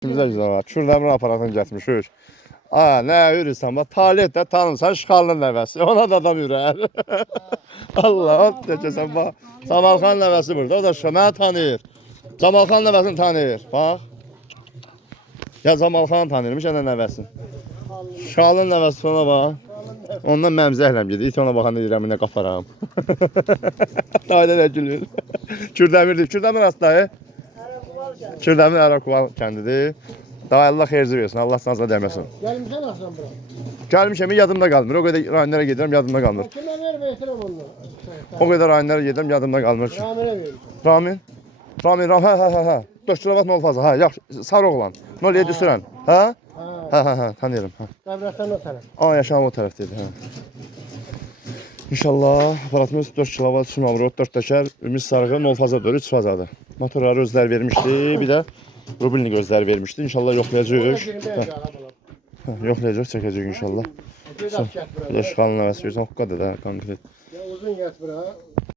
Bizə güzel var. Kürdəmir aparatını gətirmişik. Nə yürürsən? Bax, Talib də tanımsan, Şıxalının nəvəsi. Ona da adam yürər. Allah, o təkəsən, bax. Samalxan nəvəsi burada. O da Şıxalını tanıyır. Camalxan nəvəsini tanıyır. Bax. Ya Camalxanı tanıyırmış, ya da nəvəsini. Şıxalının nəvəsi ona bax. Ondan məmzəhləm gedir. İt ona baxanda deyirəm, nə qaparam. Dayda nə gülür. Kürdəmirdir. Kürdəmir hastayı. Kürdəmir Ərakuval kəndidir. Daha Allah xeyirci versin, Allah sanıza dəyməsin. Gəlmişəm axşam bura. Gəlmişəm, yadımda qalmır. O qədər rayonlara gedirəm, yadımda qalmır. Kimə verməyəcəm onu? O qədər rayonlara gedirəm, yadımda qalmır. Ramirə verir. Ramin? Ramin, hə. 4 kilovat nol fazla, hə, yaxşı, sarı oğlan. 07 sürən, hə? Hə, tanıyırım, hə. Qəbrəstan o tərəf. Yaşam o tərəfdədir, hə. İnşallah aparatımız 4 kilovat sumavro, 4 təkər, ümid sarığı, nol fazadır, 3 fazadır. Motorları özləri vermişdi, bir də rubilini gözləri vermişdi. İnşallah yoxlayacağıq. Yoxlayacaq, çəkəcək inşallah. Bir də Şıxalının nəvəsi görürsən, hoqqadır da, konkret. Uzun get bura.